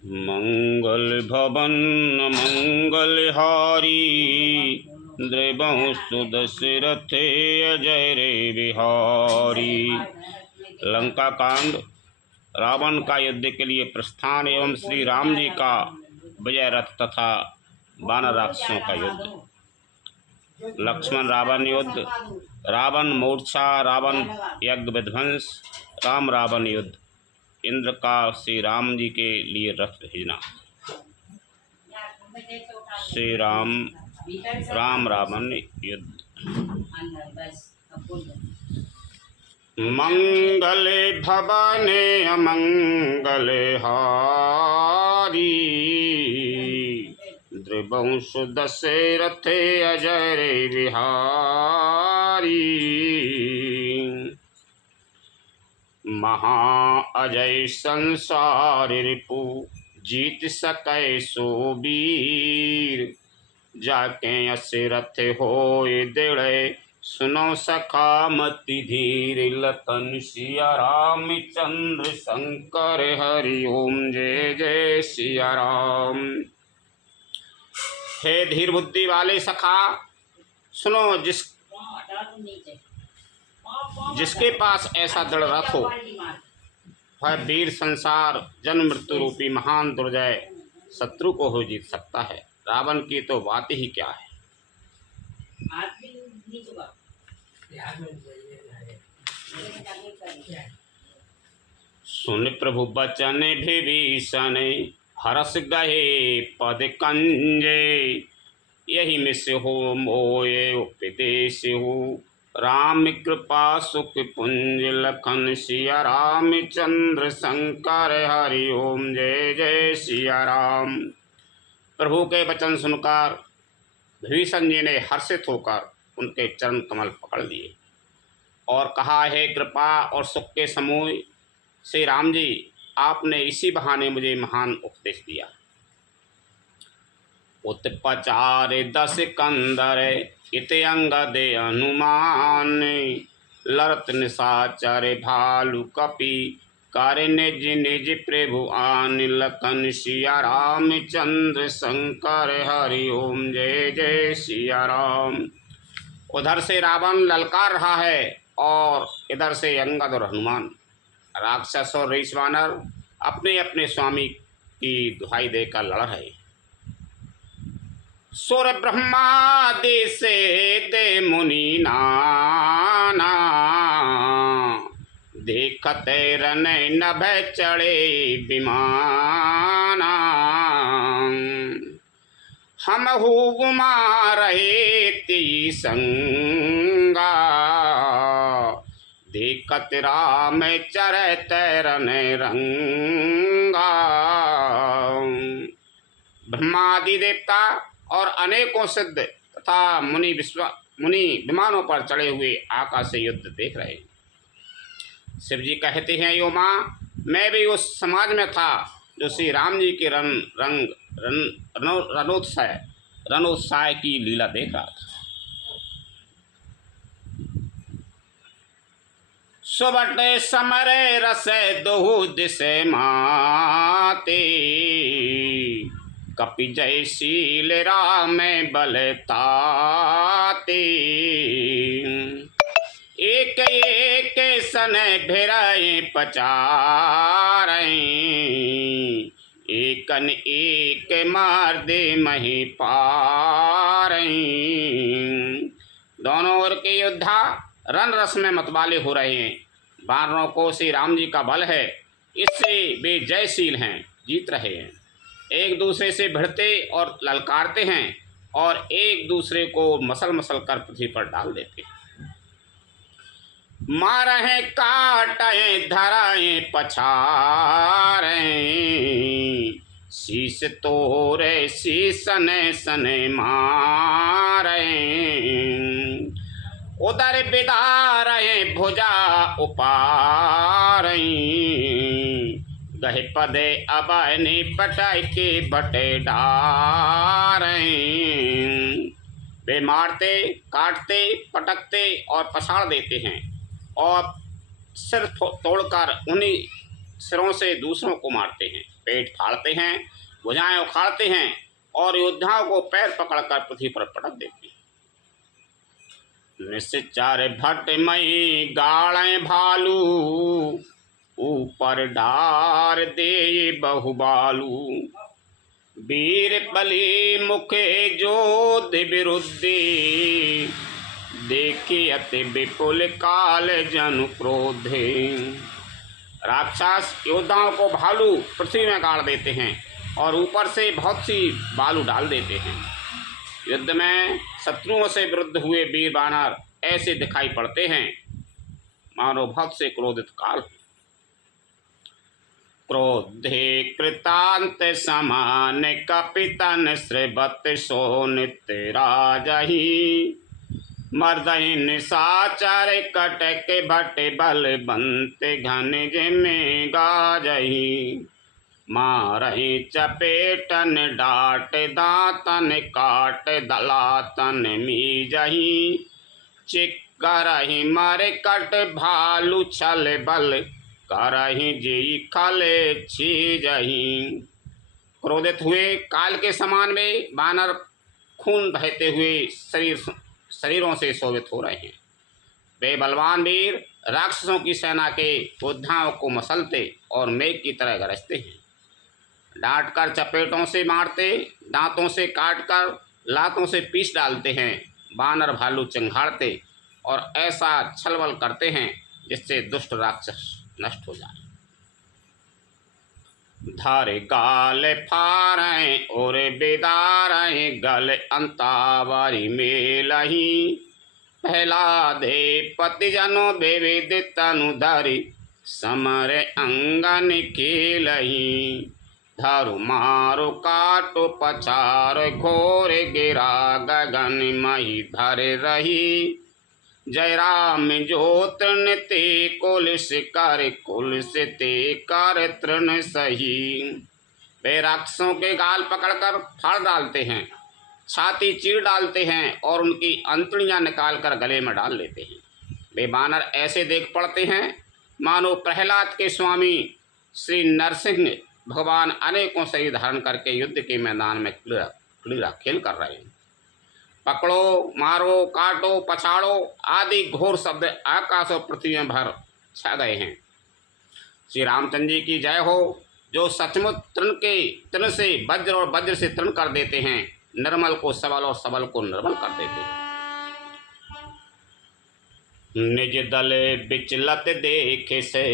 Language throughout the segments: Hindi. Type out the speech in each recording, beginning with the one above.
मंगल भवन मंगलहारी द्रवहु सुदशरथे अजय रे बिहारी। लंका कांड। रावण का युद्ध के लिए प्रस्थान एवं श्री राम जी का विजय रथ तथा वानर राक्षसों का युद्ध। लक्ष्मण रावण युद्ध, रावण मूर्छा, रावण यज्ञ विध्वंस, राम रावण युद्ध। इंद्र का श्री राम जी के लिए रथ भेजना। श्री राम राम रावण युद्ध। मंगले भवने अमंगल हारी द्रवंश दशरथे अजय रे बिहारी। महा अजय संसार रिपु जीत सकै सो वीर। जाके असरथ होए दृढ़ सुनो सखा मति धीर। लखन सिया रामचंद्र शंकर हरि ओम जय जय सिया राम। हे धीर बुद्धि वाले सखा सुनो, जिसके पास ऐसा दृढ़ रथ हो वह वीर संसार जन्म मृत्यु रूपी महान दुर्जय शत्रु को हो जीत सकता है। रावण की तो बात ही क्या है। सुन प्रभु बचन विभीषण हरस गहे पद कंजे। यही मिस हो मोये उपदेश हो राम कृपा सुख पुंज। लखन सिया रामचंद्र शंकर हरि ओम जय जय सिया राम। प्रभु के वचन सुनकर विभीषण जी ने हर्षित होकर उनके चरण कमल पकड़ लिए और कहा, है कृपा और सुख के समूह श्री राम जी, आपने इसी बहाने मुझे महान उपदेश दिया। उत्पचार 10 कंदर इत अंगद हनुमान। लरत निशाचर भालु कपि कर निज निज प्रभु आन। लखन सिया रामचंद्र शंकर हरि ओम जय जय सिया राम। उधर से रावण ललकार रहा है और इधर से अंगद और हनुमान, राक्षस और ऋषि वानर अपने अपने स्वामी की दुहाई देकर लड़ रहे। सुर ब्रह्मादि से दे मुनि नाना। देखते रन नभ चढ़े विमाना। हम गुमा रहे ती संगा। देखत राम चरत रन रंगा। ब्रह्मादि देवता और अनेकों सिद्ध तथा मुनि विमानों पर चढ़े हुए आकाश से युद्ध देख रहे। शिव जी कहते हैं, यो माँ, मैं भी उस समाज में था जो श्री राम जी के रणोत्साह की लीला देख रहा था। सुबट समर रस दोहु दिशे माते। कपि जय शील राम बल ताते। एक एक सन भिराए पचारें। एकन एक मार दे मही पारें। दोनों ओर के योद्धा रण रस में मतवाले हो रहे हैं। वानरों को श्री राम जी का बल है, इससे वे जयशील हैं, जीत रहे हैं। एक दूसरे से भिड़ते और ललकारते हैं और एक दूसरे को मसल मसल कर पृथ्वी पर डाल देते हैं। मारें काटें धराएं पछारें। शीश तोरे शीसने सने मारें। उदर बिदारें भुजा उपारें। गहे पदे अबनी पटाई के बटे डारें। वे मारते, काटते, पटकते और पछाड़ देते हैं और सिर तोड़कर उन्हीं सिरों से दूसरों को मारते हैं। पेट फाड़ते हैं, भुजाएं उखाड़ते हैं और योद्धाओं को पैर पकड़कर पृथ्वी पर पटक देते हैं। निश्चर भट्ट मई गाड़े भालू, ऊपर डार दे बहुबालू। वीर बलि मुखे जोध विरुद्धि, देखी अति विपुल काल जनु क्रोधे। राक्षस योद्धाओं को भालू पृथ्वी में गाड़ देते हैं और ऊपर से बहुत सी बालू डाल देते हैं। युद्ध में शत्रुओं से विरुद्ध हुए वीर बानर ऐसे दिखाई पड़ते हैं मानो बहुत से क्रोधित काल। क्रोधे कृतांत समान कपितन श्रीवत सो नित्य राजही। मर्दहि निशाचर कटक भट बलवंत घन जिमे गाजही। मारहि चपेटन डाट दातन काट दलातन मीजही। चिक्करहि मरकट भालू छल बल, करहि जी खल छीजही। क्रोधित हुए काल के समान में बानर खून बहते हुए शरीरों से शोभित हो रहे हैं। वे बलवान वीर राक्षसों की सेना के योद्धाओं को मसलते और मेघ की तरह गरजते हैं। डांट कर चपेटों से मारते, दांतों से काट कर, लातों से पीस डालते हैं। बानर भालू चिंघाड़ते और ऐसा छलबल करते हैं जिससे दुष्ट राक्षस नष्ट हो जाए। धारे गाल फारें और बेदारें, गल अंतावरी मेलही। पहला दे पति जनो विविध तनु धरि, समर अंगन खेलही। धरु मारो काटो पछार, घोर गिरा गगन मही धर रही। जय राम जो तृण ते कुलस कर, कुलस ते कर तृण सही। वे राक्षसों के गाल पकड़कर फाड़ डालते हैं, छाती चीर डालते हैं और उनकी अंतड़ियां निकालकर गले में डाल लेते हैं। वे बानर ऐसे देख पड़ते हैं मानो प्रहलाद के स्वामी श्री नरसिंह भगवान अनेकों शरीर धारण करके युद्ध के मैदान में क्रीड़ा खेल कर रहे हैं। पकड़ो, मारो, काटो, पछाड़ो आदि घोर शब्द आकाश और पृथ्वी में भर छा गए हैं। श्री रामचंद्र जी की जय हो, जो सचमुच तृण से वज्र और वज्र से तृण कर देते हैं, निर्मल को सबल और सबल को निर्मल कर देते हैं। निज दल विचलत देखे से,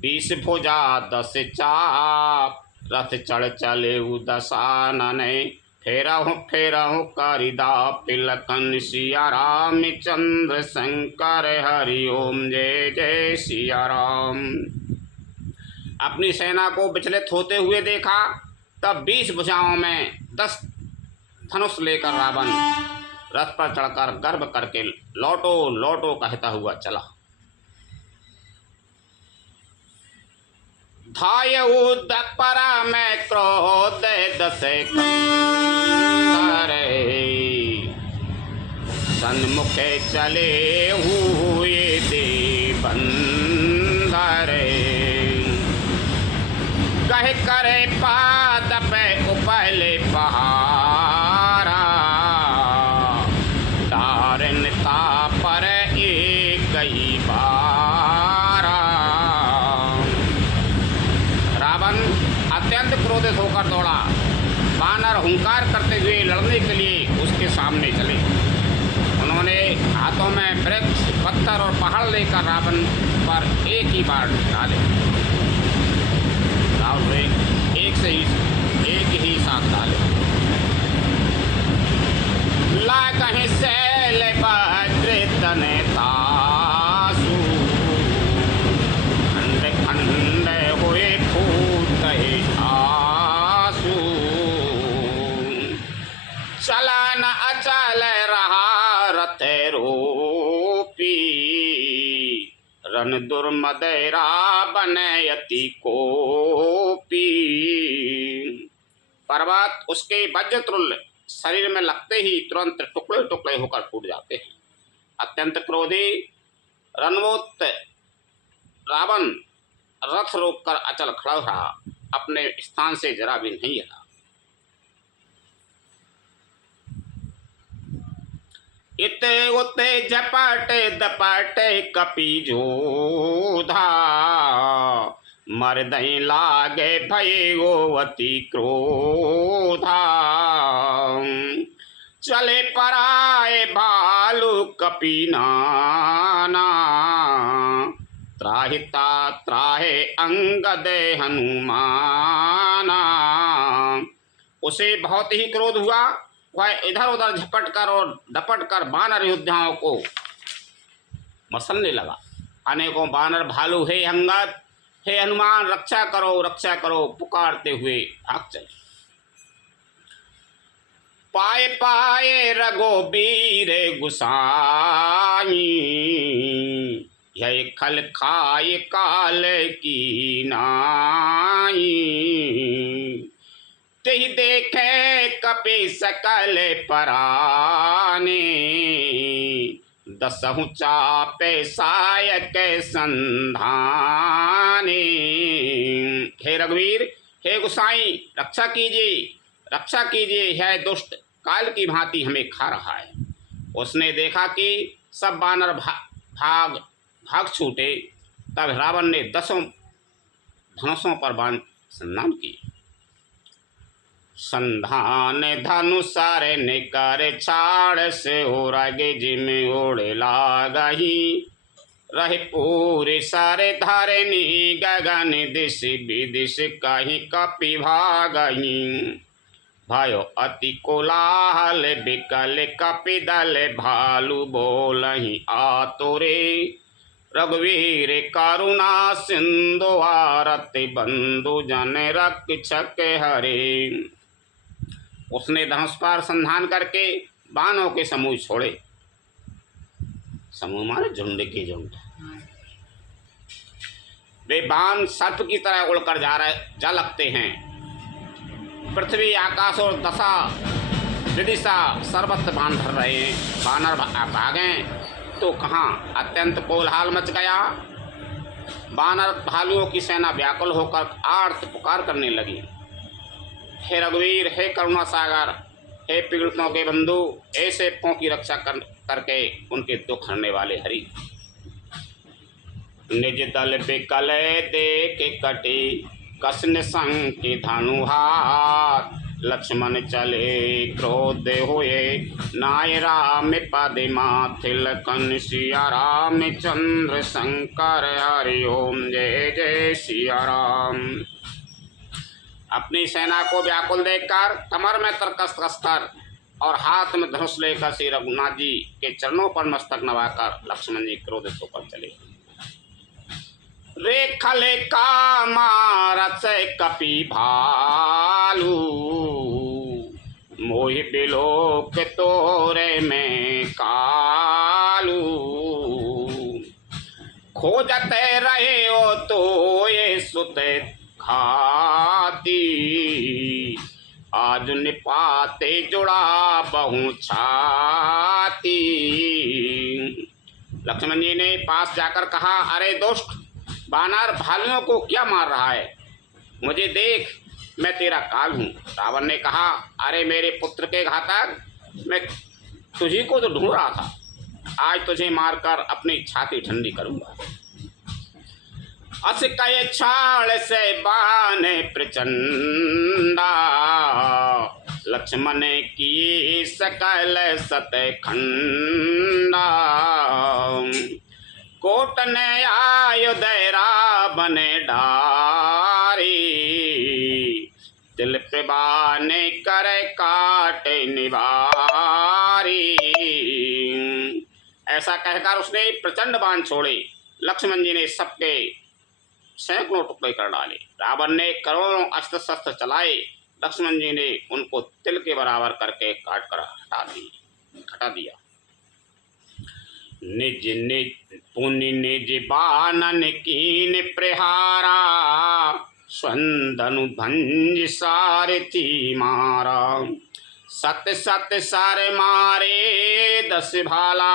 20 भुजा 10 चाप। रथ चढ़ चले दशानने, फेरहु कारिदा पिलखन। सिया राम चंद्र शंकर हरि ओम, जय जय सिया राम। अपनी सेना को विचलित होते हुए देखा, तब 20 भुजाओं में 10 धनुष लेकर रावण रथ पर चढ़कर गर्व करके लौटो लौटो कहता हुआ चला। धायउ दपरा में क्रोध 10 कंधर, सन्मुखे चले हुए देवंदर। कह करे पाद पे उपले पहारा, तारनता पर एक ही बारा। रावण अत्यंत क्रोधित होकर दौड़ा। बानर हुंकार करते हुए लड़ने के लिए उसके सामने चले। उन्होंने हाथों में वृक्ष, पत्थर और पहाड़ लेकर रावण पर एक ही बार डाले। एक ही साथ डाले। ला कहीं सैल वज्र तने तासु, खंड खंड हुए फूट आंसू। चला न अचल रहा रथ रूपी, रन दुर्मदेरा बनयति कोपी। पर्वत उसके वज्रतुल्य शरीर में लगते ही तुरंत टुकड़े टुकड़े होकर फूट जाते हैं। अत्यंत क्रोधी रणवोत्त रावण रथ रोककर अचल खड़ा रहा। अपने स्थान से जरा भी नहीं हिला। इते उते झपट दपट कपि जोधा, मरदई लागे भयो अति क्रोधा। चले पराए भालू कपि नाना, त्राहिता त्राहे अंगद हनुमाना। उसे बहुत ही क्रोध हुआ, वह इधर उधर झपट कर और दपट कर बानर योद्धाओं को मसलने लगा। अनेकों बानर भालू हे अंगद हे हनुमान रक्षा करो पुकारते हुए भाग चले। पाए पाए रघुबीर गुसाई, यह खल खाए काल की नाई। तेहि देखे कपि सकल पराने, दसहु चापे सायक संधाने। हे रघुवीर हे गुसाई रक्षा कीजिए, यह दुष्ट काल की भांति हमें खा रहा है। उसने देखा कि सब बानर भाग छूटे, तब रावण ने 10 धनुषों पर बाण संधान किए। संधान धनुषार ने कर छाड़ से हो रगे जिम ओढ़े लागही। रहे पूरे सारे धरनी गगन दिश विदिश कहीं कपि भागही। भयो अति कोलाहल बिकल कपि दल भालू बोलहि आतुरे। रघुवीर करुणा सिंधु आरत बंधु जन रक्षक हरे। उसने धनुष पर संधान करके बाणों के समूह छोड़े। समूह मारे झुंड के झुंड। वे बाण सर्प की तरह उड़कर जा लगते हैं। पृथ्वी आकाश और दशा विदिशा सर्वत्र बाण भर रहे हैं। बानर भागे तो कहाँ अत्यंत कोलाहल मच गया। बानर भालुओं की सेना व्याकुल होकर आर्त पुकार करने लगी। हे रघुवीर हे करुणा सागर हे पीड़ितों के बंधु, ऐसे पों की रक्षा करके उनके दुख हरने वाले हरि। निज दल बिकल देख कटे कसन संग के धनु हाथ। लक्ष्मण चले क्रोध हुए नाय राम पद माथे। लखन सिया राम चंद्र शंकर हरि ओम जय जय सिया राम। अपनी सेना को व्याकुल देखकर कमर में तरकस कसकर और हाथ में धनुष लेकर श्री रघुनाथ जी के चरणों पर मस्तक नवाकर लक्ष्मण जी क्रोधित होकर चले। रेखले का मारस कपि भालू, मोहि बिलोक तोरे में कालू। खोजते रहे हो तो ये सुत खाती। आज निपाते जुड़ा बहु छाती। लक्ष्मण जी ने पास जाकर कहा, अरे दुष्ट बानर भालुओं को क्या मार रहा है? मुझे देख, मैं तेरा काल हूँ। रावण ने कहा, अरे मेरे पुत्र के घातक, मैं तुझी को तो ढूंढ रहा था। आज तुझे मारकर अपनी छाती ठंडी करूंगा। अस कय छाड़ से बाण प्रचंडा। लक्ष्मण की सकल सतखंडा। कोट ने आयुध रावण डारी। तिल प्रबान कर काट निवारी। ऐसा कहकर उसने प्रचंड बाण छोड़े। लक्ष्मण जी ने सबके सैकड़ों टुकड़े कर डाले। रावण ने करोड़ों अस्त्र शस्त्र चलाए। लक्ष्मण जी ने उनको तिल के बराबर करके काट कर हटा दिया। निज निज पुनि निज बानन कीन प्रहारा। स्वंदनु भंज सारथी मारा। सत सत सार मारे 10 भाला।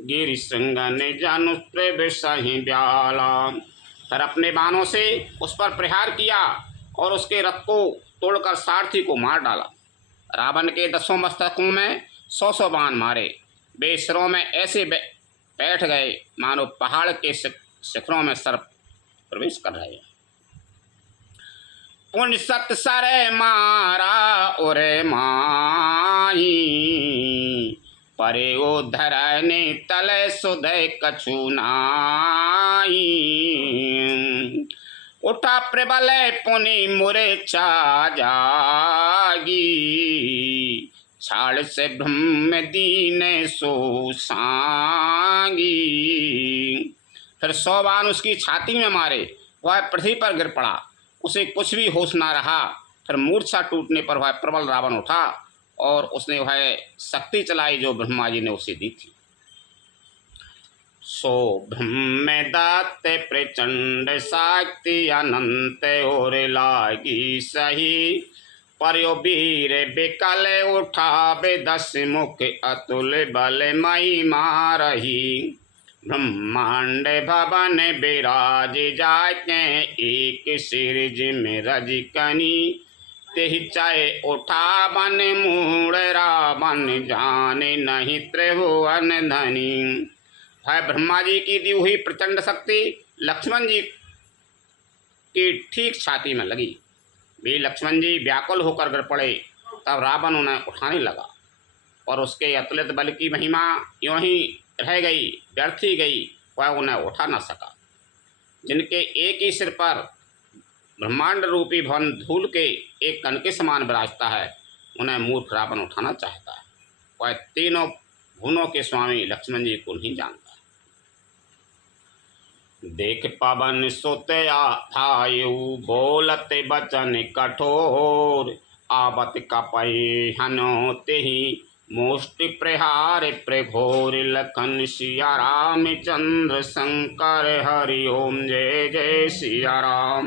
गिरि सिंगन जनु प्रभ सही ब्याला। फिर अपने बाणों से उस पर प्रहार किया और उसके रथ को तोड़कर सारथी को मार डाला। रावण के 10 मस्तकों में 100 बाण मारे। वे सिरों में ऐसे बैठ गए मानो पहाड़ के शिखरों में सर्प प्रवेश कर रहे हैं। पुण्य सत सरे मारा ओरे माही, परे उधर ने तले सुदय कछु नाई। उठा प्रबल पुनि मूर्छा जागी, छाड़ से ब्रह्म दीन सो सांगी। फिर 100 बाण उसकी छाती में मारे, वह पृथ्वी पर गिर पड़ा, उसे कुछ भी होश ना रहा। फिर मूर्छा टूटने पर वह प्रबल रावण उठा और उसने वह शक्ति चलाई जो ब्रह्मा जी ने उसे दी थी। सो ब्रह्म दत्त प्रचंड शक्ति अनंत और लागी सही, पर्यो वीर बिकल उठा बे 10 मुख अतुल बल मई मारही। ब्रह्मांड भवन विराज जाके एक सिरज में रजकनी, तेहि चाहे उठा बन मूड़ रावण जाने नहीं त्रिभुवन धनी। है ब्रह्मा जी की दी हुई प्रचंड शक्ति लक्ष्मण जी की ठीक छाती में लगी। वे लक्ष्मण जी व्याकुल होकर गिर पड़े। तब रावण उन्हें उठाने लगा और उसके अतुलित बल की महिमा यूं ही रह गई, व्यर्थ ही गई, वह उन्हें उठा न सका। जिनके एक ही सिर पर ब्रह्मांड रूपी भवन धूल के एक कण के समान विराजता है, उन्हें मूर्ख रावण उठाना चाहता है। वह तीनों भुवनों के स्वामी लक्ष्मण जी को नहीं जानता। देख पवन सुत आयु बोलते बचन कठोर, आवत कपै हनो तेहि मुष्टि प्रहार प्रघोर। लखन सिया राम चंद्र शंकर हरि ओम जय जय सिया राम।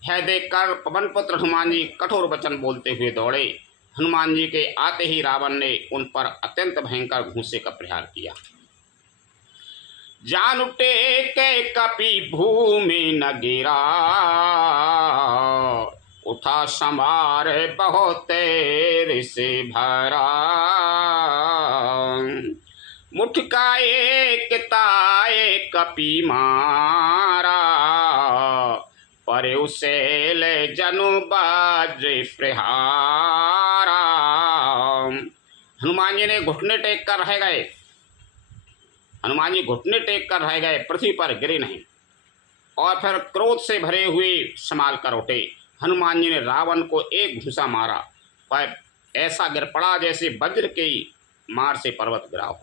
है देखकर पवन पुत्र हनुमान जी कठोर वचन बोलते हुए दौड़े। हनुमान जी के आते ही रावण ने उन पर अत्यंत भयंकर घूंसे का प्रहार किया। जान टेके कपि भूमि न गिरा, उठा संभार बहुत से भरा। मुठका एक ताए कपि मारा, परे उसे ले जनु बाजे प्रहारा। हनुमान जी ने घुटने टेक कर रह गए। हनुमान जी घुटने टेक कर रह गए, पृथ्वी पर गिरे नहीं और फिर क्रोध से भरे हुए संभाल कर उठे। हनुमान जी ने रावण को एक घूंसा मारा, वह ऐसा गिर पड़ा जैसे वज्र के मार से पर्वत गिरा हो।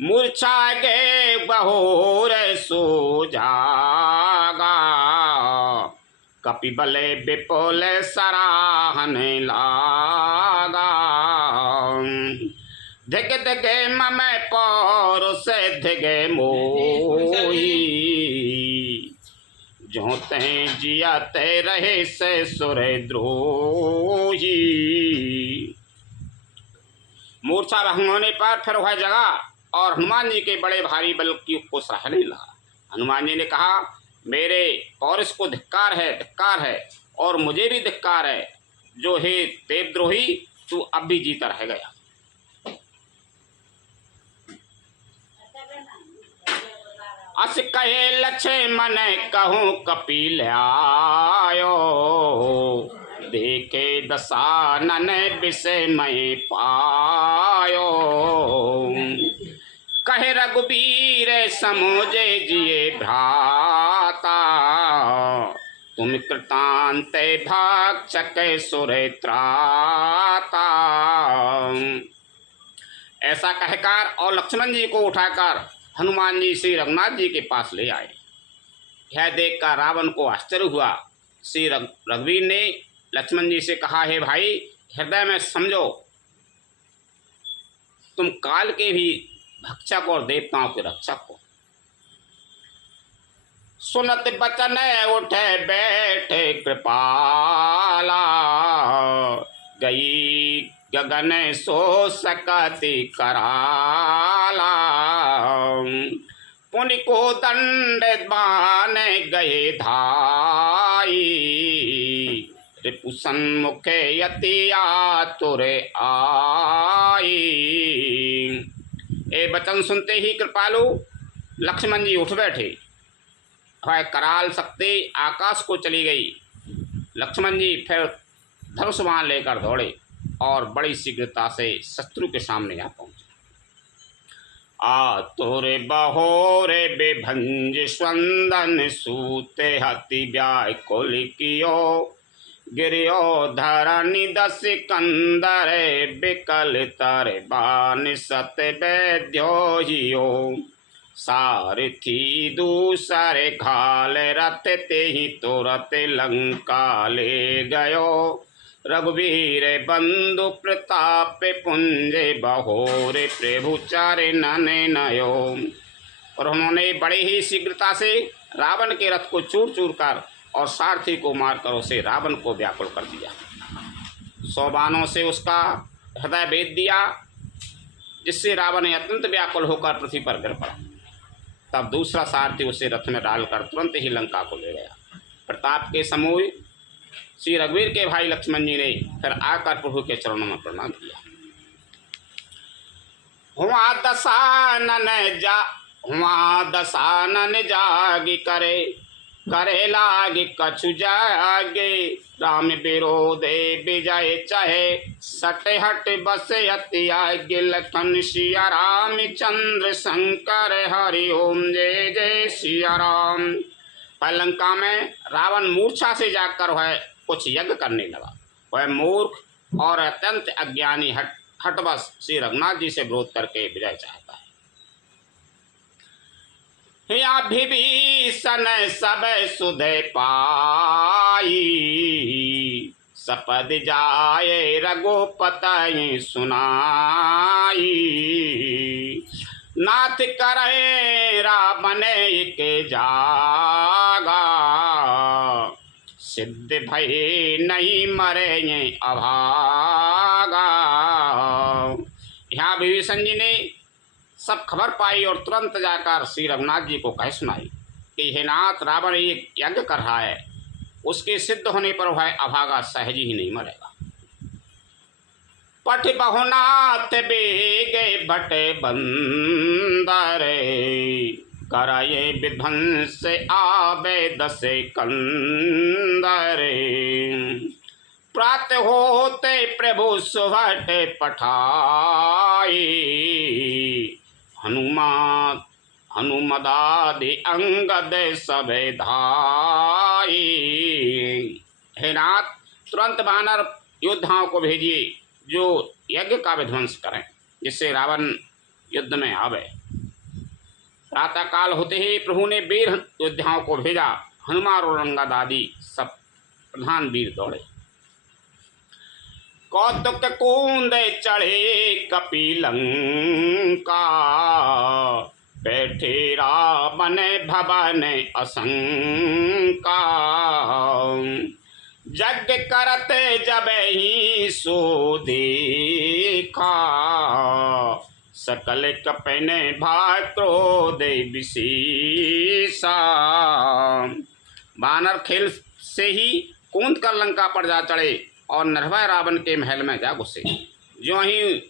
मूर्छा गे बहोर सो जागा, कपिबल विपुल सराहन लागा। धिग धिग मम पौरुष धिग मोही, जो ते जियते रहे से सुर द्रोही। मूर्छा भंग होने पर फिर वह जगा और हनुमान जी के बड़े भारी बल को सराहने लगा। हनुमान जी ने कहा, मेरे पौरुष को धिक्कार है और मुझे भी धिक्कार है, जो हे देवद्रोही तू अब भी जीता रह गया। अस कहे लक्ष्मण कहूँ कपिल आयो, देखे दशानन विषमय पायो। कहे रघुबीर समोजे जिये भ्राता, तुम कृतांत भक्षक सुर त्राता। ऐसा कहकर और लक्ष्मण जी को उठाकर हनुमान जी श्री रघुनाथ जी के पास ले आए। यह देखकर रावण को आश्चर्य हुआ। श्री रघुवीर ने लक्ष्मण जी से कहा, हे भाई, हृदय में समझो, तुम काल के भी भक्षक और देवताओं के रक्षक हो। सुनत बचन उठे बैठे कृपाला, गई गगन सो सकति कराला। पुनि को दंड बान गए धाई। रिपु सन्मुखे यति आतुर आई। ए वचन सुनते ही कृपालु लक्ष्मण जी उठ बैठे। वह कराल शक्ति आकाश को चली गई। लक्ष्मण जी फिर धनुष बाण लेकर दौड़े और बड़ी शीघ्रता से शत्रु के सामने आ पहुंचे। आतुर बहोरे बेभंज स्वंदन सूते हति व्याकुल कियो। गिरियो धरणी दस कंदर बिकल तर बान सत वैद्यो हियो। सारथी दूसरे घाल रथ ते ही तुरत लंका ले गयो। रघुवीर बंधु प्रताप पुंजे बहोरे प्रभु चरणन नयो। और उन्होंने बड़े ही शीघ्रता से रावण के रथ को चूर चूर कर और सारथी को मारकर उसे रावण को व्याकुल कर दिया। 100 बाणों से उसका हृदय भेद दिया, जिससे रावण अत्यंत व्याकुल होकर पृथ्वी पर गिर पड़ा। तब दूसरा सारथी उसे रथ में डालकर तुरंत ही लंका को ले गया। प्रताप के समूह श्री रघुवीर के भाई लक्ष्मण जी ने फिर आकर प्रभु के चरणों में प्रणाम किया। हुआ दसानन जागी करे। करे लागे कछु जागे। राम विरोधे विजय चाहे। सटे हट बस अति आगे। लखन सिया राम चंद्र शंकर हरि ओम जय जय सिया राम। लंका में रावण मूर्छा से जाकर वह कुछ यज्ञ करने लगा। वह मूर्ख और अत्यंत अज्ञानी हटबस श्री रघुनाथ जी से विरोध करके विजय चाहता है। या विभीषण सब सुध पाई। सपद जाए रघुपति सुनाई। नाथ करे रावण के जागा। सिद्ध भय नहीं मरे अभागा। यहाँ विभीषण जी ने सब खबर पाई और तुरंत जाकर श्री रघुनाथ जी को कह सुनाई कि हे नाथ, रावण एक यज्ञ कर रहा है, उसके सिद्ध होने पर वह अभागा सहज ही नहीं मरेगा। पठ बहुनाथ बेगे भट बंदर। कराये विध्वंस आबे दस कंदर। प्रात होते प्रभु सुभट पठाई। हनुमदादि अंगद सब धाई। हे नाथ, तुरंत वानर योद्धाओं को भेजिए जो यज्ञ का विध्वंस करें, जिससे रावण युद्ध में आवे। प्रातः काल होते ही प्रभु ने वीर योद्धाओं को भेजा। हनुमान और अंगद आदि सब प्रधान वीर दौड़े। कौतुक कुंद चढ़े कपिलंका। बैठे रावण भवन असंका। यज्ञ करते जब ही सो देखा। सकल कपने भाग क्रोध विशेषा। वानर खेल से ही कूद कर लंका पर जा चढ़े और निर्भय रावण के महल में जा घुसे। जो ही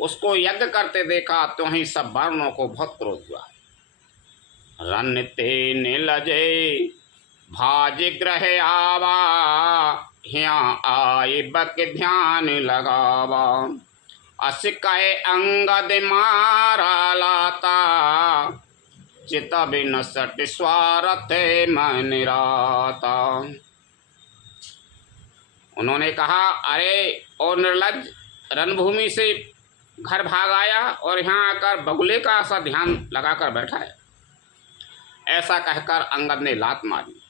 उसको यज्ञ करते देखा तो ही सब वानरों को बहुत क्रोध हुआ। रन तेन लजे भाज ग्रह आवा। यहाँ आए बक ध्यान लगावा। अस कहे अंगद मारा लाता। चित बिन सट स्वार्थ मन राता। उन्होंने कहा, अरे और निर्लज, रणभूमि से घर भाग आया और यहाँ आकर बगुले का सा ध्यान लगाकर बैठा है। ऐसा कहकर अंगद ने लात मारी,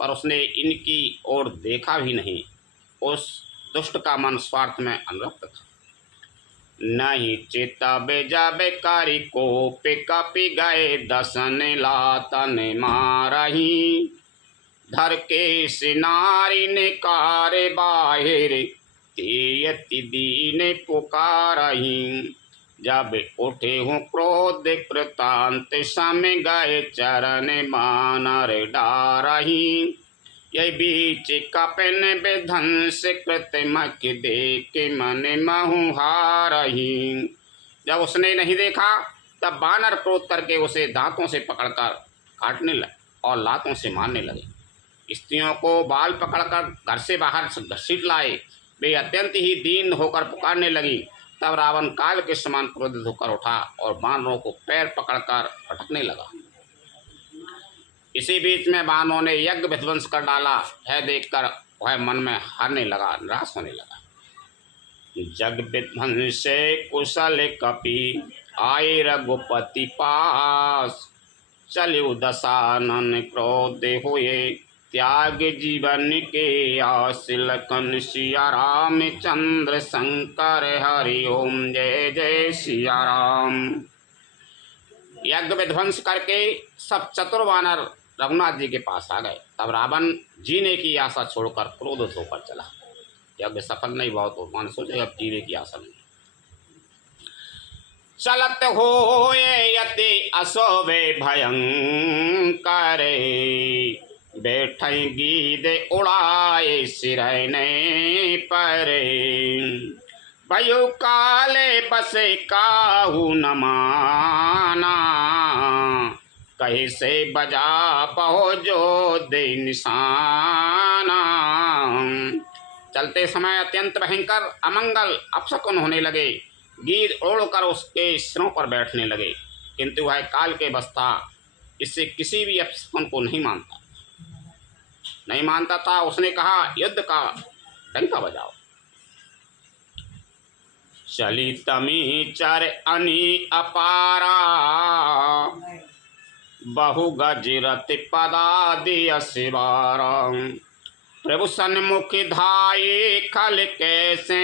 पर उसने इनकी ओर देखा भी नहीं। उस दुष्ट का मन स्वार्थ में अनुरक्त था। नहीं चिता बेजाबे कारी कोप कपि गए। दसन लातन मारही। धर के सिनारी ने कारे बाहिर। तेयति दीन पुकारही। जब उठे हूँ क्रोध कृतांत सम गए चरण बानर डारही। यही बीच कपिन विध्वंस कृत मख देख मन महु हारही। जब उसने नहीं देखा तब बानर क्रोध करके उसे दांतों से पकड़कर काटने लगे और लातों से मारने लगे। स्त्रियों को बाल पकड़कर घर से बाहर घसीट लाए। वे अत्यंत ही दीन होकर पुकारने लगी। तब रावण काल के समान क्रोधित होकर उठा और बानरों को पैर पकड़कर पटकने लगा। इसी बीच में बानरों ने यज्ञ विध्वंस कर डाला है देखकर वह मन में हारने लगा, निराश होने लगा। जग विध्वंसे कुशल कपि आए रघुपति पास। चलियो दशानन क्रोध हुए त्याग जीवन के आस। लखन सिया राम चंद्र शंकर हरि ओम जय जय सिया राम। यज्ञ विध्वंस करके सब चतुर वानर रघुनाथ जी के पास आ गए। तब रावण जीने की आशा छोड़कर क्रोधित होकर चला। यज्ञ सफल नहीं हुआ तो मान सोचे अब जीने की आशा नहीं। चलत हो यति असोवे भयंकर बैठे गीद उड़ाए सिरने पर। भयो काले बसे काहू न माना कहीं से बजा पहो जो दे निशाना। चलते समय अत्यंत भयंकर अमंगल अपशकुन होने लगे। गीद ओढ़कर उसके सिरों पर बैठने लगे, किंतु वह काल के बस था। इससे किसी भी अपशकुन को नहीं मानता था। उसने कहा युद्ध का डंका बजाओ। चली तमी चर अनि अपारा बहु गजरत पदादि असिवारा। प्रभु सन्मुख धाये खल कैसे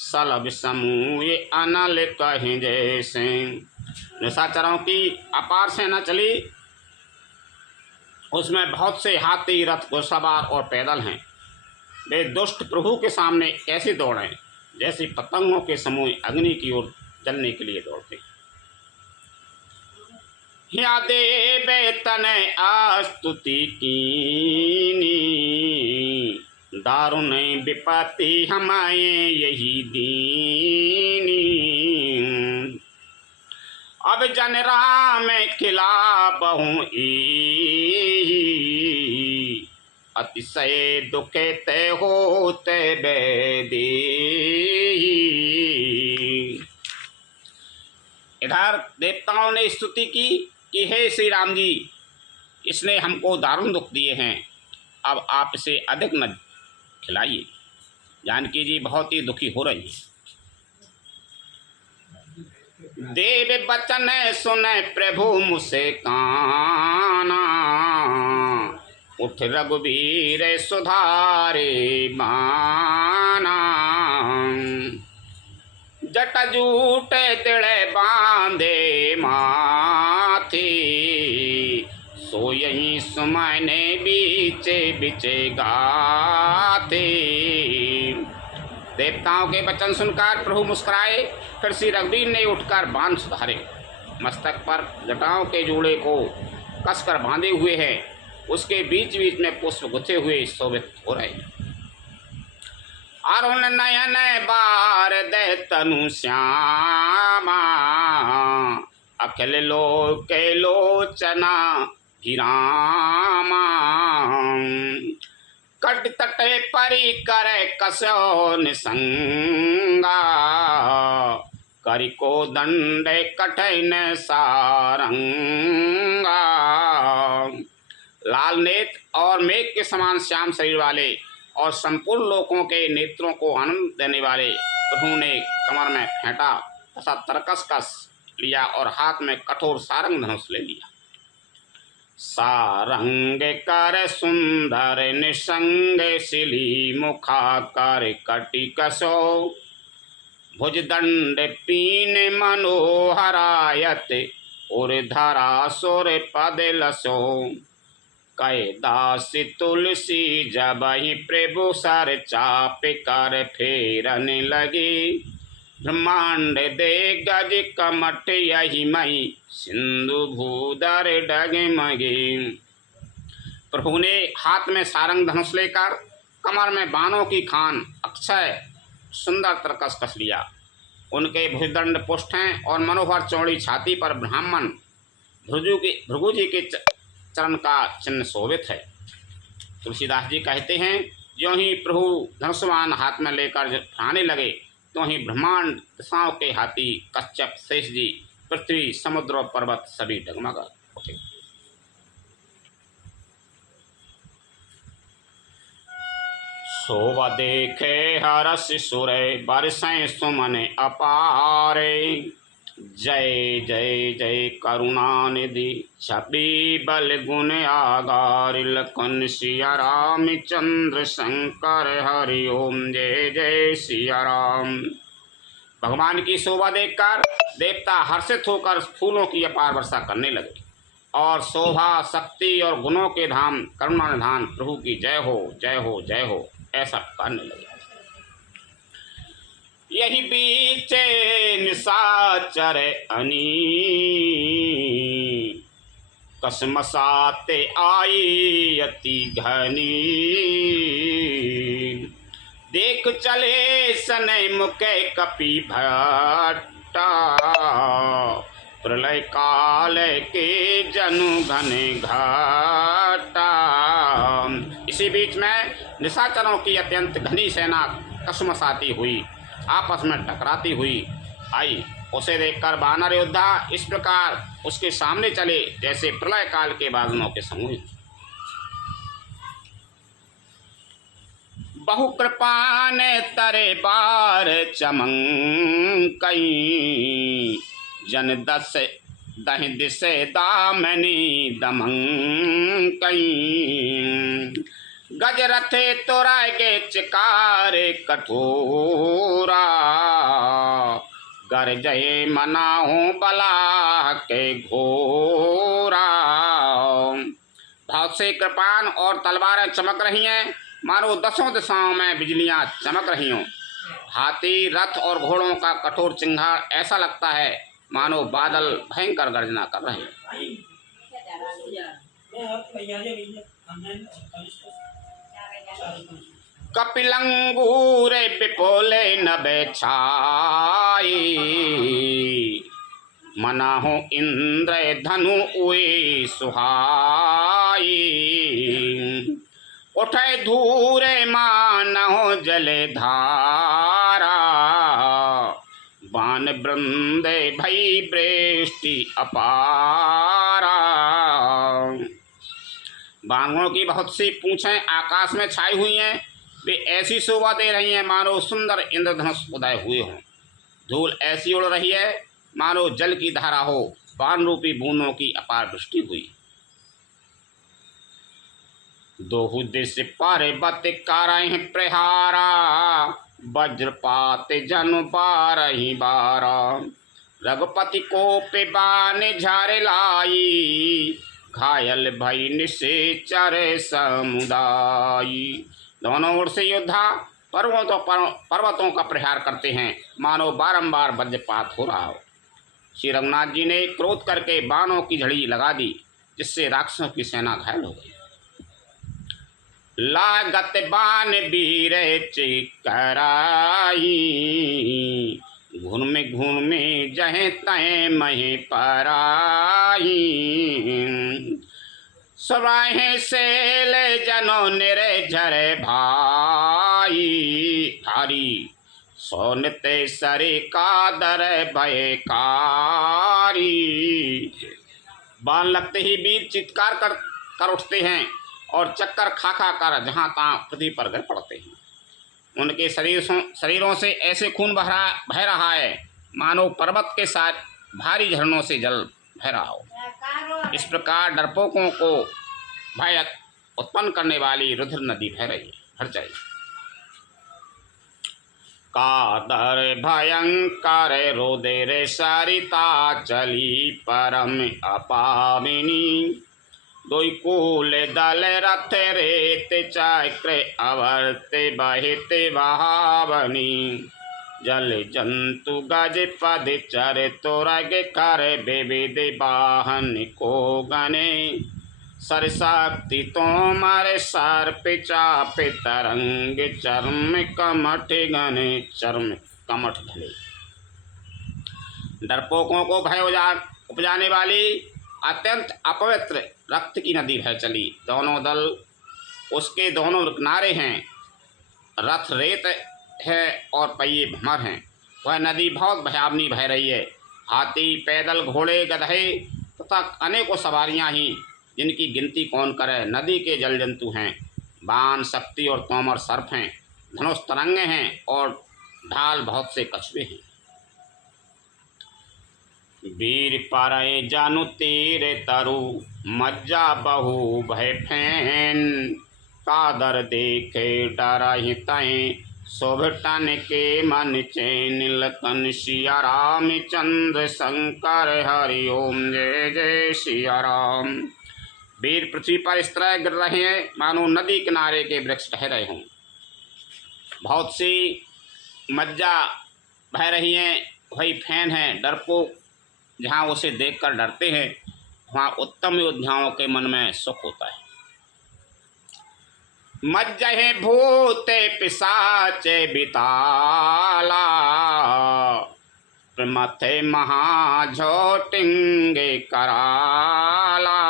सलभ समूह अनल कहीं जैसे। निशाचरों की अपार सेना चली। उसमें बहुत से हाथी रथ घुड़सवार और पैदल हैं। वे दुष्ट प्रभु के सामने कैसे दौड़ें जैसे पतंगों के समूह अग्नि की ओर जलने के लिए दौड़ते। या देवे तन आस्तुति कीनी दारुण विपत्ति हमारे यही दीनी। अब जन राम खिला बहु अतिशय दुखे ते होते बेदी। इधर देवताओं ने स्तुति की कि हे श्री राम जी, इसने हमको दारुण दुख दिए हैं, अब आप इसे अधिक न खिलाइए। जानकी जी बहुत ही दुखी हो रही हैं। देव बचन सुने प्रभु मुझसे काना उठ रघुवीर सुधारे बाना। जट जूट तिड़े बांधे माथे सो यही सुमने बीचे बिचे गाथे। देवताओं के वचन सुनकर प्रभु मुस्कुराए। फिर श्री रघुवीर ने उठकर बाण सुधारे। मस्तक पर जटाओं के जोड़े को कसकर बांधे हुए हैं। उसके बीच बीच में पुष्प गुथे हुए शोभित हो रहे। अरुण नयन बार दे तनु श्यामा अखिल लोक लोचना भिरामा। कट तटे परि करे कसो निसंगा करि को दंड कठिन सारंगा। लाल नेत्र और मेघ के समान श्याम शरीर वाले और संपूर्ण लोकों के नेत्रों को आनंद देने वाले प्रभु ने कमर में फेंटा तथा तरकस कस लिया और हाथ में कठोर सारंग धनुष ले लिया। सारंग कर सुंदर निसंग शिली मुखा कर कटि कसो भुज दंड पीन मनोहरायत और धरा सुर पद लसो। कै दासी तुलसी जब ही प्रभु सर चाप कर फेरन लगी ब्रह्मांड दे गज कमट यही मई सिंधु भूधर डगमगे। प्रभु ने हाथ में सारंग धनुष लेकर कमर में बाणों की खान अक्षय सुंदर तरकस कस लिया। उनके भुजदंड पुष्ट हैं और मनोहर चौड़ी छाती पर ब्राह्मण भृगु जी के चरण का चिन्ह शोभित है। तुलसीदास जी कहते हैं, ज्यों ही प्रभु धनुष्मान हाथ में लेकर आने लगे तो ही ब्रह्मांड दिशाओं के हाथी कश्यप शेष जी पृथ्वी समुद्र और पर्वत सभी डगमगा उठे। शोभा देखे हरस सुरे बरसें सुमन अपारे। जय जय जय करुणानिधि छवि बल गुण आगार लखन सिया राम चंद्र शंकर हरि ओम जय जय सिया राम। भगवान की शोभा देखकर देवता हर्षित होकर फूलों की अपार वर्षा करने लगे और शोभा शक्ति और गुणों के धाम करुणानिधान प्रभु की जय हो जय हो जय हो ऐसा पुकारने लगे। यही बीच निशाचर अनी कसमसाते आई अति घनी। देख चले सनय मुके कपि भट्टा प्रलय काल के जनु घने घाटा। इसी बीच में निशाचरों की अत्यंत घनी सेना कसमसाती हुई आपस में टकराती हुई आई। उसे देखकर वानर योद्धा इस प्रकार उसके सामने चले जैसे प्रलय काल के बादलों के समूह। बहु कृपान तरे बार चमंकई जन दस दह दिसे दामनी दमंकई। गजरथे तोराय के चिकारे कठोरा गर जय मनाहू बला के घोरा। बहुत से कृपान और तलवारें चमक रही हैं मानो दसों दिशाओं में बिजलियां चमक रही हों। हाथी रथ और घोड़ों का कठोर चिंगार ऐसा लगता है मानो बादल भयंकर गर्जना कर रहे हैं। कपिलंगूर बिपोले नभे छाई मनाहु इंद्र धनु उए सुहाई। उठे धूरे मानहो जले धारा बान वृंदे भई वृष्टि अपारा। बांगों की बहुत सी पूंछें आकाश में छाई हुई हैं। वे ऐसी शोभा दे रही हैं मानो सुंदर इंद्रधनुष उदय हुए हों। धूल ऐसी उड़ रही है मानो जल की धारा हो। बाण रूपी बूंदों की अपार वृष्टि हुई। दोहु दिश पर्वत करहि प्रहारा वज्रपात जनु बारहि बारा। रघुपति को पे बान झारे लाई घायल भई निशाचर समुदायी। दोनों ओर से योद्धा पर्वतों का प्रहार करते हैं मानो बारंबार वज्रपात हो रहा हो। श्री रघुनाथ जी ने क्रोध करके बाणों की झड़ी लगा दी जिससे राक्षसों की सेना घायल हो गई। लागत बाण वीर चिकराई घूम में जहे तय महे पराई। सुराहे सेल जनो निरे झरे भाई हरी सोनते सरे कादर भयकारी। बाण लगते ही वीर चित्कार कर उठते हैं और चक्कर खा कर जहाँ तहाँ पृथ्वी पर गिर पड़ते हैं। उनके शरीरों से ऐसे खून बह रहा है मानो पर्वत के साथ भारी झरनों से जल बह रहा हो। इस प्रकार डरपोकों को भय उत्पन्न करने वाली रुधिर नदी बह रही है हर जाए। कादर भयंकर रोदर सरिता चली परम अपाविनी। दोई कूल दल रथ रेत चक्र अवर्त बहित बहावनी। जल जंतु गज पद चर तुरग कर विविध वाहन को गने सरशक्ति तोमर सर्प चाप तरंग चर्म कमठ गने चर्म कमठ घने। डरपोकों को भय उपजाने वाली अत्यंत अपवित्र रक्त की नदी बह चली। दोनों दल उसके दोनों किनारे हैं, रथ रेत है और पहिए भंवर हैं। वह नदी बहुत भयावनी बह रही है। हाथी, पैदल, घोड़े, गधे तथा अनेकों सवारियां ही, जिनकी गिनती कौन करे। नदी के जल जंतु हैं, बाण, शक्ति और तोमर सर्प हैं, धनुष तरंगे हैं और ढाल बहुत से कछुए हैं। वीर पारे जानु तीर तरु मज्जा बहु भय फैन कादर देखे डरहि तय शोभटन के मन चैन लखन सिया राम चंद्र शंकर हरि ओम जय जय सिया राम। वीर पृथ्वी पर इस तरह गिर रहे हैं मानो नदी किनारे के वृक्ष ढह रहे हों। बहुत सी मज्जा बह रही हैं, वही फैन है। डरपोक जहाँ उसे देखकर डरते हैं, वहाँ उत्तम योद्धाओं के मन में सुख होता है। मज्जहे भूत पिशाच बिताला प्रमथे महाझोटिंगे कराला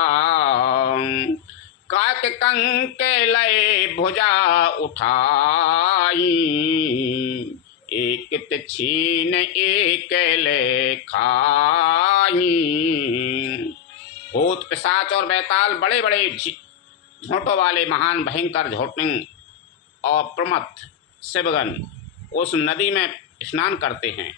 काक कंके लय भुजा उठाई एक छीन एक ले खाई। भूत पिशाच और बैताल बड़े बड़े झोंटों वाले महान भयंकर झोटिंग और प्रमथ शिवगन उस नदी में स्नान करते हैं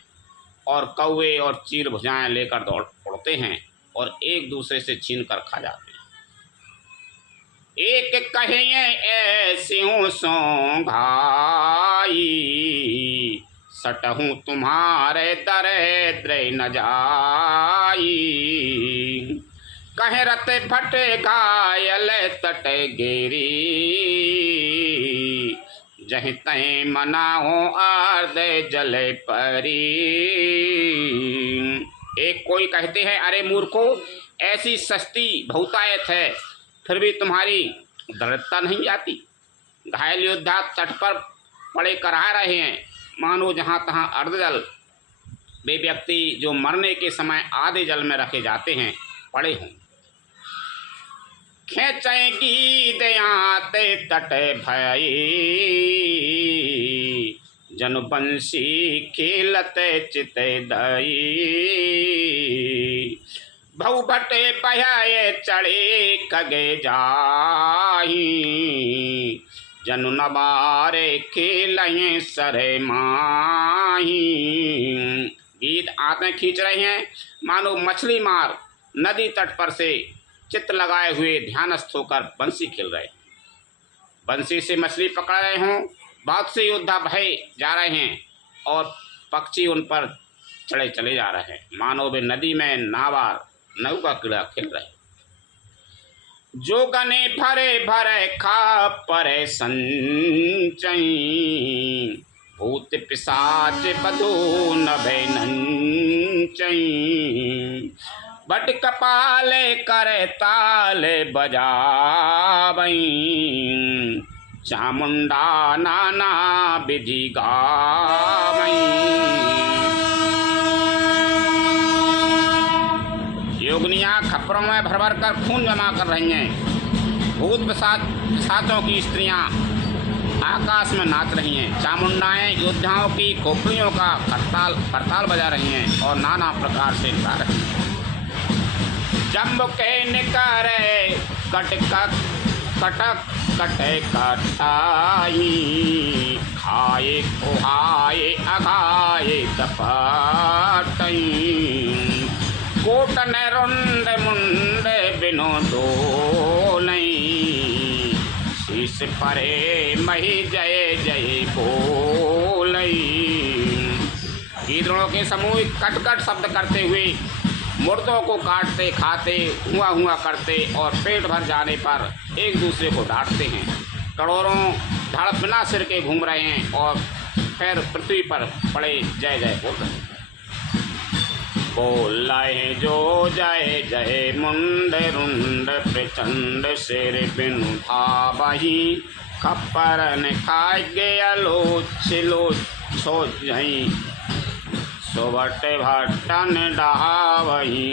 और कौवे और चीर भुजाएं लेकर उड़ते हैं और एक दूसरे से छीन कर खा जाते हैं। एक कहिए ऐसियों सो घाई सटहूँ तुम्हारे दरिद्र न जाई कहे रत फट घायल तट गेरी जह तय मनाओ आर्द जले परी। एक कोई कहते हैं, अरे मूर्खो, ऐसी सस्ती बहुतायत है फिर भी तुम्हारी दृढ़ता नहीं आती। घायल योद्धा तट पर पड़े करा रहे हैं मानो जहाँ तहाँ अर्धजल। वे व्यक्ति जो मरने के समय आधे जल में रखे जाते हैं पड़े हों। खेचेगी दयाते तट भई जनु बंसी खेलते चित दई भऊ भटे बहाए चढ़े कगे जाही जनु नबारे खेलये सरे माही। गीत आते खींच रहे हैं मानो मछली मार नदी तट पर से चित्त लगाए हुए ध्यानस्थ होकर बंसी खेल रहे। बंसी से मछली पकड़ रहे हों। बहुत से योद्धा भय जा रहे हैं और पक्षी उन पर चढ़े चले जा रहे हैं मानो वे नदी में नावार नौका क्रीड़ा खेल रहे। जो गने भरे भरे खा परे संचई भूत पिशाच बधू नभे नंचई बट कपाल करे ताल बजावई चामुंडा नाना विधि गावई। योगनियाँ खप्परों में भर भर कर खून जमा कर रही हैं। भूत पिशाचों की स्त्रियां आकाश में नाच रही हैं। चामुंडाएं योद्धाओं की खोपड़ियों का करताल बजा रही हैं और नाना प्रकार से गा रही हैं। जम्ब के निकारे कटक कटक कटे कटाई खाए खुहाए अघाए दपटई कोटन रुंड मुंड बिनो डोलई शीश परे मही जय जय बोलई। गीदड़ों के समूह कटकट शब्द करते हुए मुर्दों को काटते खाते हुआ हुआ करते और पेट भर जाने पर एक दूसरे को डांटते हैं। करोड़ों धड़ बिना सिर के घूम रहे हैं और फिर पृथ्वी पर पड़े जय जय बोल रहे। बोल रहे जो जय जय मुंड रुंड प्रचंड सिर बिनु भावही खप्पर खाए गया लोच लोच छो जही सोबट भट्टन डहावही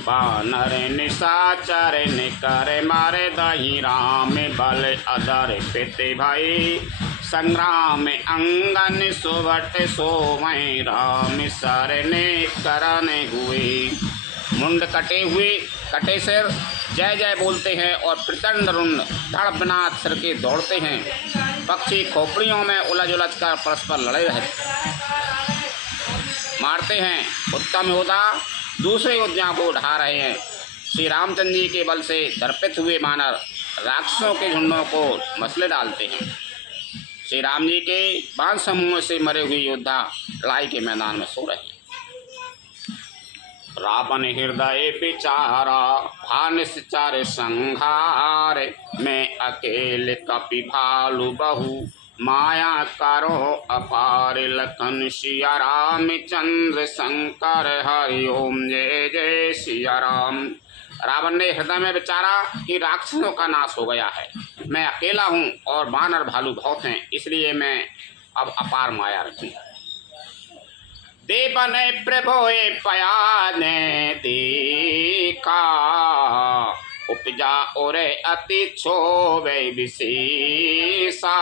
बानर निशाचर निकर मारे दही राम बल अदर पिते भाई संग्राम अंगन सोबट सोमय राम सर ने करन हुए। मुंड कटे हुए कटे सिर जय जय बोलते हैं और प्रचंड रुंड धड़पनाथ सिर के दौड़ते हैं। पक्षी खोपड़ियों में उलझ उलझ कर परस्पर लड़े रहते मारते हैं। उत्तम योद्धा दूसरे योद्धा को ढा रहे हैं। श्री रामचंद्र जी के बल से दर्पित हुए वानर राक्षसों के झुंडों को मसले डालते हैं। श्री राम जी के बाण समूह से मरे हुए योद्धा लड़ाई के मैदान में सो रहे हैं। रावण हृदय बिचारा भानिश्चर संहार में अकेले कपि भालु बहु माया करो अपार लखन सिया रामचंद्र शंकर हरि ओम जय जय सिया राम। रावण ने हृदय में विचारा कि राक्षसों का नाश हो गया है, मैं अकेला हूँ और वानर भालू बहुत हैं, इसलिए मैं अब अपार माया रखूँ। देवन प्रभोए पयाने देखा उपजा और अति क्षोभे विशेषा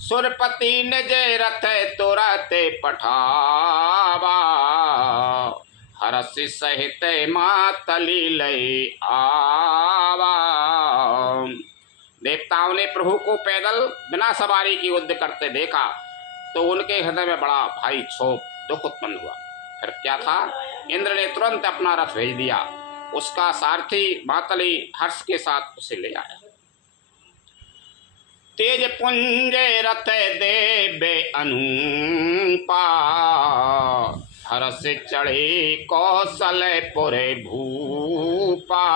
सुरपति ने जय रथ तुरत पठावा हर्ष सहित मातली लय आवा। देवताओं ने प्रभु को पैदल बिना सवारी की युद्ध करते देखा तो उनके हृदय में बड़ा भारी क्षोभ दुख उत्पन्न हुआ। फिर क्या था, इंद्र ने तुरंत अपना रथ भेज दिया। उसका सारथी मातली हर्ष के साथ उसे ले आया। तेज पुंज रथ देवे अनुपा हर्ष चढ़े कौशलपुर भूपा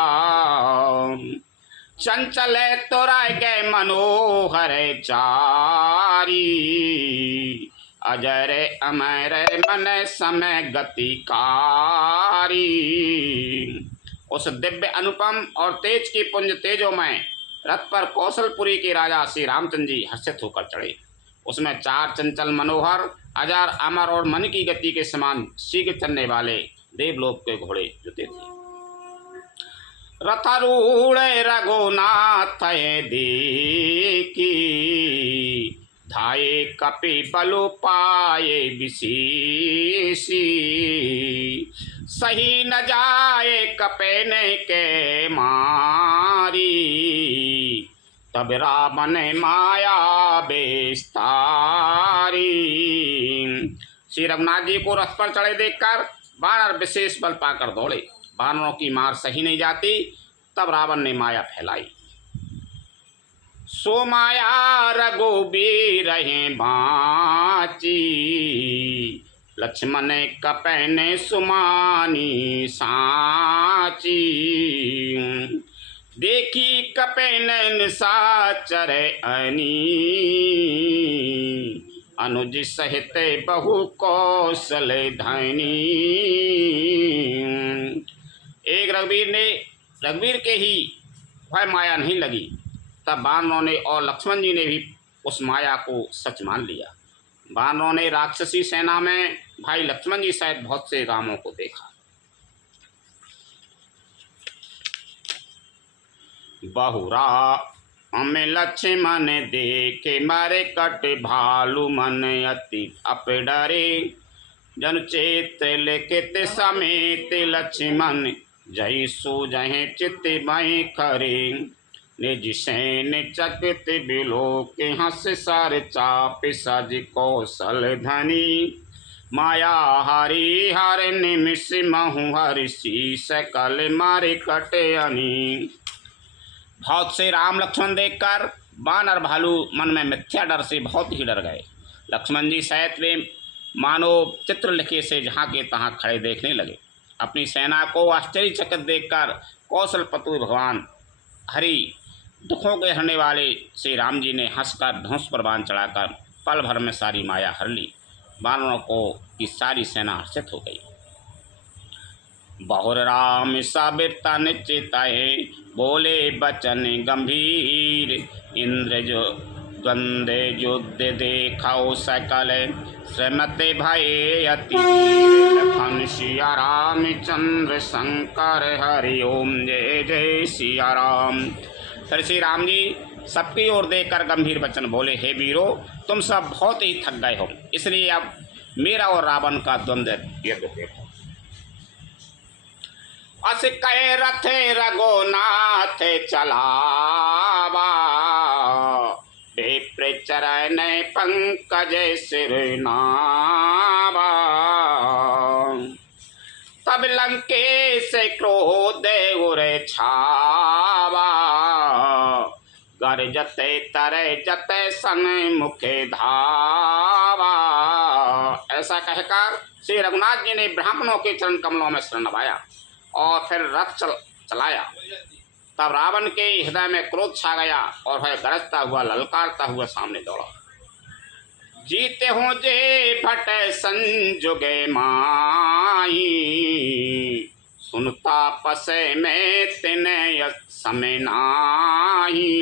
चंचल तोरा गए मनोहर चारी अजर अमर मन समय गतिकारी। उस दिव्य अनुपम और तेज की पुंज तेजोमय रथ पर कौशलपुरी के राजा श्री रामचंद्र जी हर्षित होकर चढ़े। उसमें 4 चंचल मनोहर अजर अमर और मन की गति के समान शीघ्र चलने वाले देवलोक के घोड़े जुटे थे। रथारूढ़ रघुनाथ देखी धाये कपि बलु पाए विशेषी सही न जाए कपे ने के मारी तब रावण माया बेस्तारी। श्री रघुनाथ जी को रथ पर चढ़े देखकर वानर विशेष बल पाकर दौड़े। वानरों की मार सही नहीं जाती, तब रावण ने माया फैलाई। सो माया रघुबीर रहे बाची लक्ष्मण कपन सुमानी साची देखी कपन साचर अनी अनुज सहित बहु कौशल धनी। एक रघुवीर के ही वह माया नहीं लगी, तब वानरों ने और लक्ष्मण जी ने भी उस माया को सच मान लिया। वानरों ने राक्षसी सेना में भाई लक्ष्मण जी सहित बहुत से रामों को देखा। बहुरा हमें लक्ष्मण देखे मारे कट भालू मन अति अपडरे जन चेत्र लिखित समेत लक्ष्मण जय सो जहे चित मय खरे निज सैन चकित बिलो के हंस सर चाप सज कौशल धनी माया हरि हर निमिष महु हर्षि सकल मारे कटयनी। बहुत से राम लक्ष्मण देखकर वानर भालू मन में मिथ्या डर से बहुत ही डर गए। लक्ष्मण जी सहित वे मानो चित्र लिखे से जहाँ के तहाँ खड़े देखने लगे। अपनी सेना को आश्चर्यचकित देखकर कौशलपति भगवान हरि दुखों के हरने वाले श्री राम जी ने हंसकर धनुष पर बाण चढ़ाकर पल भर में सारी माया हर ली। वानरों को की सारी सेना हर्षित हो गई। बहुर राम साबिरता निश्चिताए, बोले बचन गंभीर। इंद्र जो द्वंद्व युद्ध देखाओ सकल, श्रीमते भय अति वीर। लखन सिया रामचंद्र शंकर हरि ओम, जय जय सिया राम। फिर श्री राम जी सबकी ओर देखकर गंभीर वचन बोले, हे वीरो, तुम सब बहुत ही थक गए हो, इसलिए अब मेरा और रावण का द्वंद्व युद्ध देखो। अस कहे रथ रघुनाथ चलावा, विप्र चरण पंकज सिर नावा। तब लंकेश क्रोध उर छावा, गरजते तरे जते सन मुखे धावा। ऐसा कहकर श्री रघुनाथ जी ने ब्राह्मणों के चरण कमलों में शरण नवाया और फिर रथ चलाया। तब रावण के हृदय में क्रोध छा गया और वह गरजता हुआ ललकारता हुआ सामने दौड़ा। जीते हो जे भट संजुगे माई, सुनता पसे में तिने समय नाही।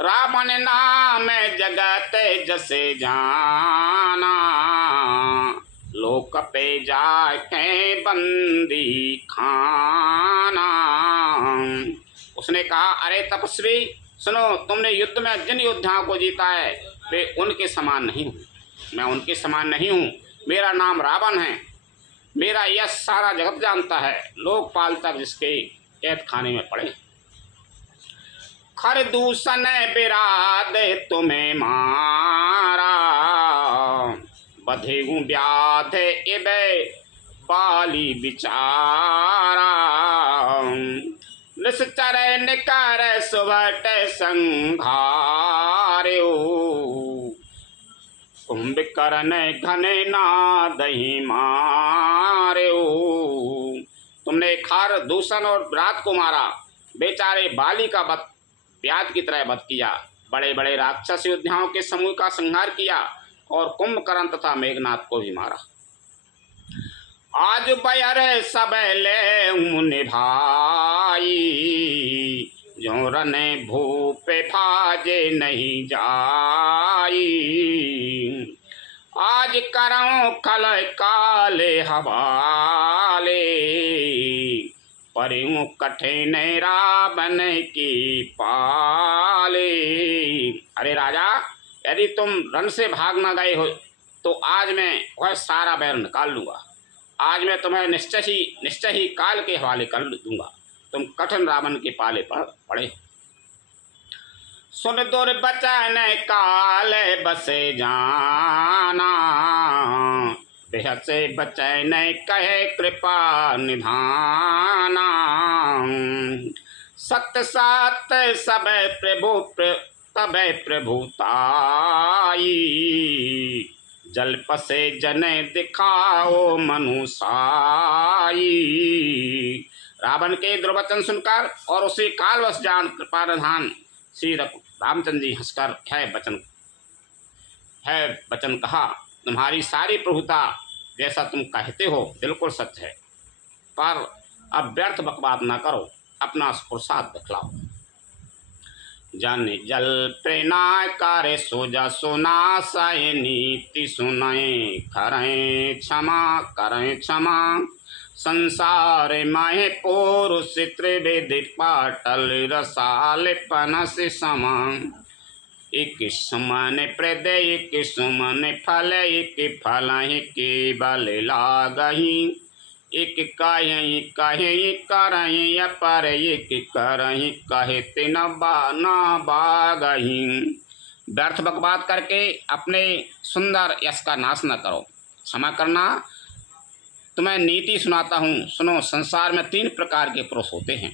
रावण नाम जगत जसे जाना, लोक पे जाके बंदी खाना। उसने कहा, अरे तपस्वी सुनो, तुमने युद्ध में जिन योद्धाओं को जीता है वे उनके समान नहीं हूँ, मैं उनके समान नहीं हूँ। मेरा नाम रावण है, मेरा यश सारा जगत जानता है, लोकपाल तक जिसके कैद खाने में पड़े। खर दूषण विराद तुम्हें मारा, बधेगु व्याध इबे पाली विचारा। निश्चर निकर सुभट संघार्यो, कुंभकर्ण घन नादहि मार्यो। तुमने खार दूषण और विराट को मारा, बेचारे बाली का व्याध की तरह वध किया, बड़े बड़े राक्षस योद्धाओं के समूह का संहार किया और कुंभकर्ण तथा मेघनाथ को भी मारा। आज बयर सब ले मुनि भाई, जो रने भूपे फाजे नहीं जाई। आज करो खल काले हवाले, परियों कठिन रावण की पाले। अरे राजा, यदि तुम रण से भाग न गए हो तो आज मैं वह सारा बैर निकाल लूँगा। आज मैं तुम्हें निश्चय ही काल के हवाले कर दूंगा। तुम कठिन रावण के पाले पर पड़े। सुन दुर्बचन काल बसे जाना, बेहद से बचन कहे कृपा निधाना। सत्य सात सब प्रभु तब प्रभुताई, जल पसे जने दिखाओ मनुसाई। रावण के दुर्वचन सुनकर और उसे कालवश जान कृपा निधान श्री रामचंद्र जी हंसकर है वचन कहा, तुम्हारी सारी प्रभुता जैसा तुम कहते हो बिल्कुल सच है, पर अब व्यर्थ बकवाद ना करो, अपना पुरुषार्थ दिखलाओ। जन जल प्रेरणा करे सोजा सुना, साय नीति सुनाए करें क्षमा। संसार माहे पुरुष त्रिवेद पाटल, रसाल पनस समा। एक समान प्रदय एक सुमन फल, एक फल के बल लागही। एक काहे करही अपर, एक करही कहे तिन ना बागही। व्यर्थ बकवाद करके अपने सुंदर यश का नाश न करो, क्षमा करना। तुम्हें नीति सुनाता हूँ, सुनो। संसार में 3 प्रकार के पुरुष होते हैं,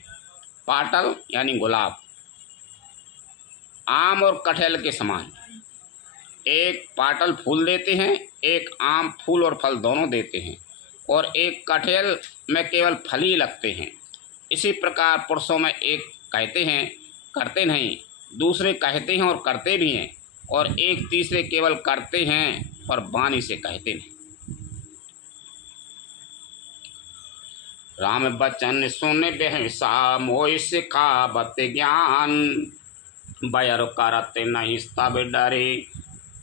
पाटल यानी गुलाब, आम और कटहल के समान। एक पाटल फूल देते हैं, एक आम फूल और फल दोनों देते हैं, और एक कटहल में केवल फल ही लगते हैं। इसी प्रकार पुरुषों में एक कहते हैं करते नहीं, दूसरे कहते हैं और करते भी हैं। और एक तीसरे केवल करते हैं पर वाणी से कहते नहीं। राम बचन सुन बेहसा मोहि सिखावत ज्ञान, बैर करत नहीं तब डरे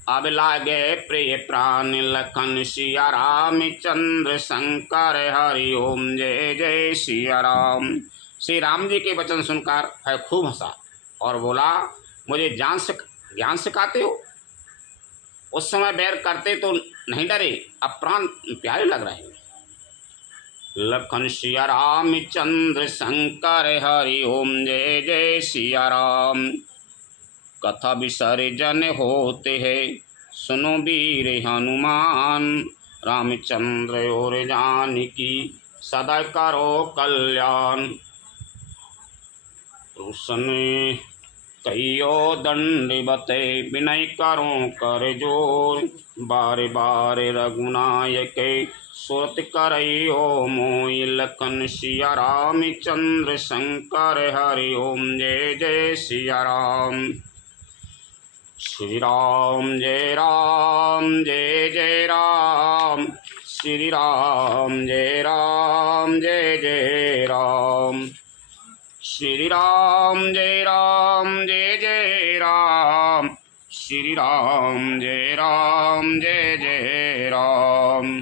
अब लागे प्रिय प्राण, लखन सिया राम चंद्र शंकर हरि ओम जय जय सिया राम। श्री राम जी के वचन सुनकर है खूब हंसा और बोला, मुझे ज्ञान सिखाते हो। उस समय बैर करते तो नहीं डरे, अब प्राण प्यारे लग रहे हैं। लखन सिया राम चंद्र शंकर हरि ओम जय जय सिया राम। कथा विसर्जन होते हैं सुनो वीर हनुमान, रामचंद्र और जानकी सदा करो कल्याण। रोशन कहियो दंडवते विनय करो कर जोर, बार बार रघुनायक सुरत करयो मोहि, लखन सिया राम चंद्र शंकर हरि ओम जय जय सिया राम। श्री राम जय जय राम, श्री राम जय जय राम, श्री राम जय जय राम, श्री राम जय जय राम।